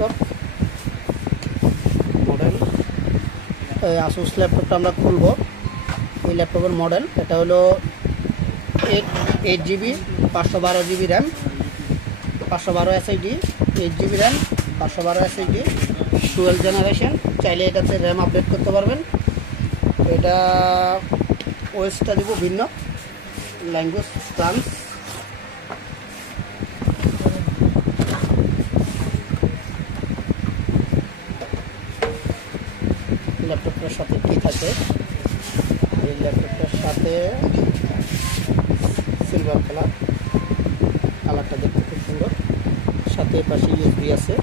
Laptop model. Asus ল্যাপটপটা আমরা খুলব। এই ল্যাপটপের মডেল এটা হলো 8 GB 512 GB RAM, 512 SSD, 8 GB RAM, 512 SSD, 12 generation. চাইলে এটাতে র্যাম আপডেট করতে পারবেন। এটা ওএসটা দিব ভিন্ন, ল্যাঙ্গুয়েজ ফ্রান্স। ল্যাপটপটার সাথে কি থাকে, এই ল্যাপটপটার সাথে সিলভার কালারটা দেখতে খুব সুন্দর। সাথে পাশে ইউএসবি আছে,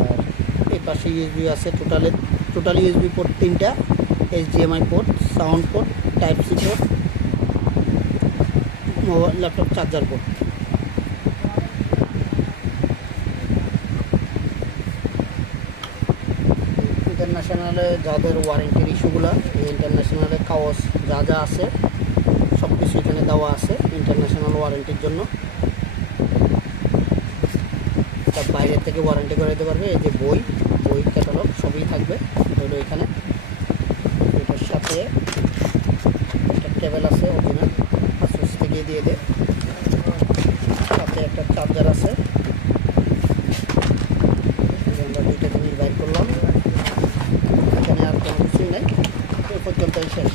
আর এই পাশে ইউএসবি আছে। টোটাল ইউএসবি পোর্ট 3টা, HDMI port, sound port, type C port, mobile laptop charger port. ইন্টারন্যাশনালে যাদের ওয়ারেন্টির ইস্যুগুলো, এই ইন্টারন্যাশনালের কাগজ যা যা আছে সব কিছু এখানে দেওয়া আছে ইন্টারন্যাশনাল ওয়ারেন্টির জন্য। তার বাইরে থেকে ওয়ারেন্টি করে দিতে পারবে। এই যে বই ক্যাটালগ সবই থাকবে হলো এখানে। এটার সাথে একটা কেবল আছে অরিজিনাল, আসুস থেকে দিয়ে দেয়। সাথে একটা চার্জার আছে। আমরা দুইটা জিনিস বাইর করলাম, এখানে আর কোনো কিছুই নেই। এ পর্যন্তই শেষ।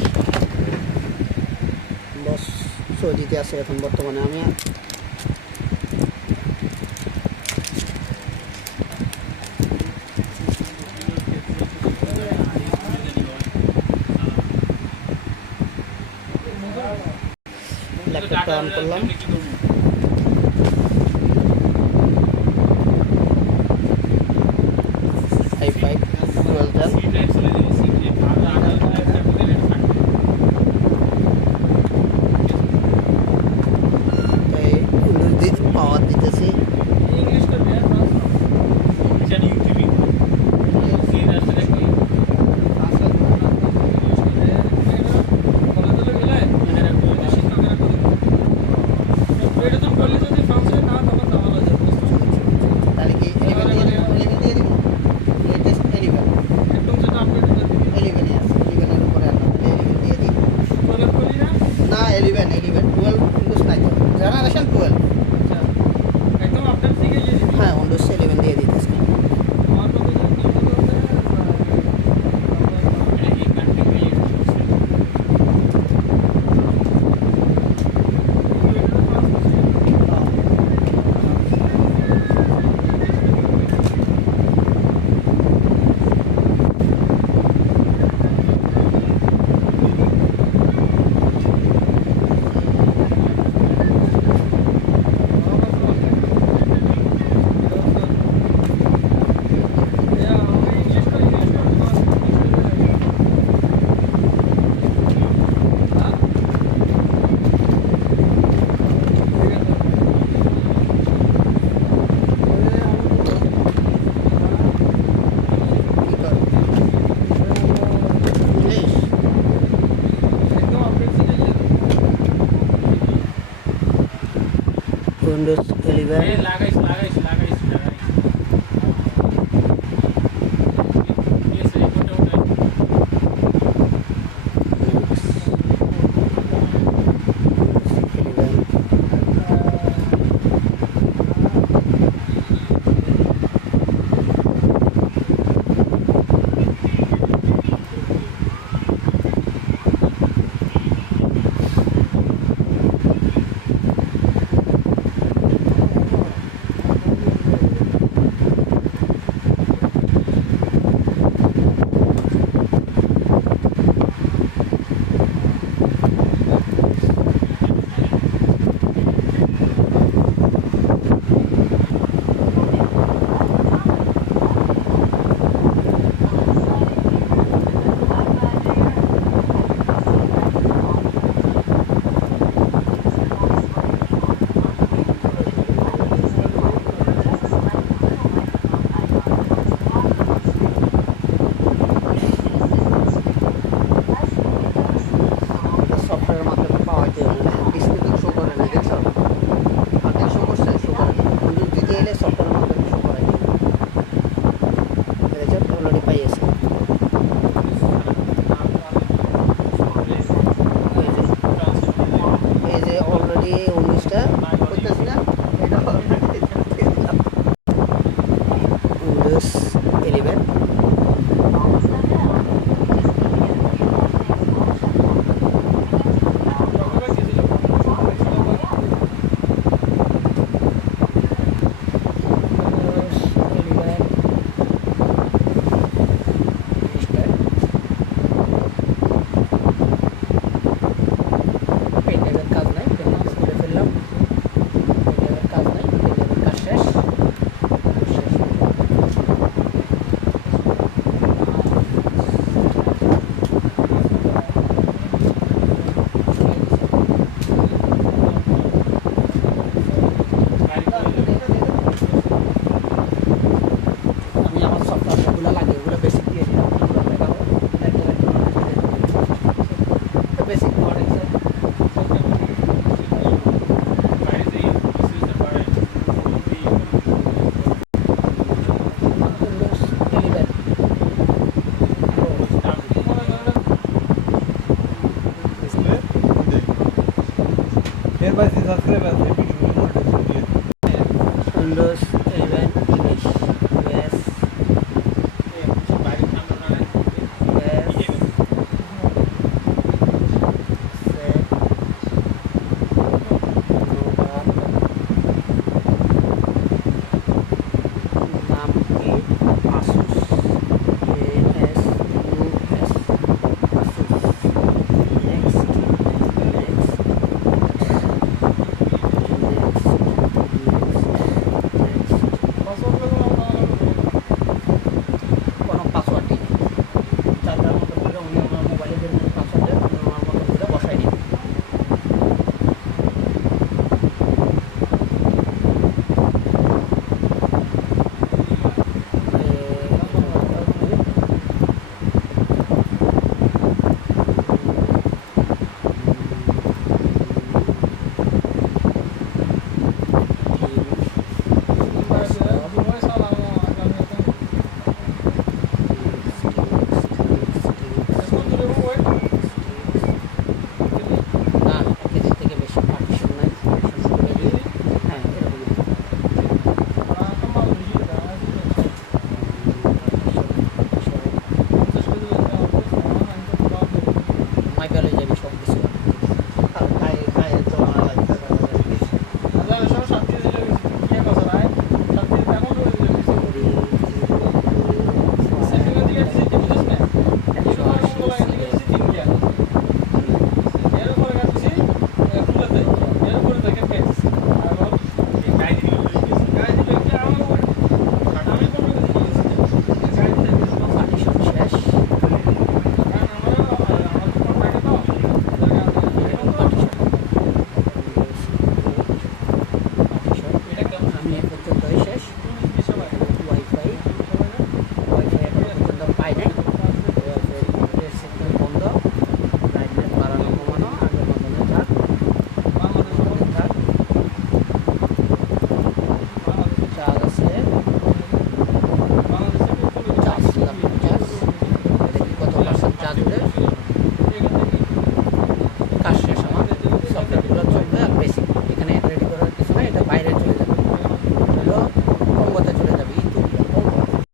বস সৌদিতে আছে এখন বর্তমানে। আমি ল্যাপটপটা অন করলাম। i5 12 র্যাম, পাওয়ার দিতেছি। তাহলে কি 11 দিয়ে দিব, লেটেস্ট 11 11 আছে, 11 এর উপরে আমরা 11 দিয়ে দিই। না 11 12 উইন্ডোজ নাই, জেনারেশন 12। হ্যাঁ উইন্ডোজ 11 দিয়ে দিতেছি। উইন্ডোজ 11 11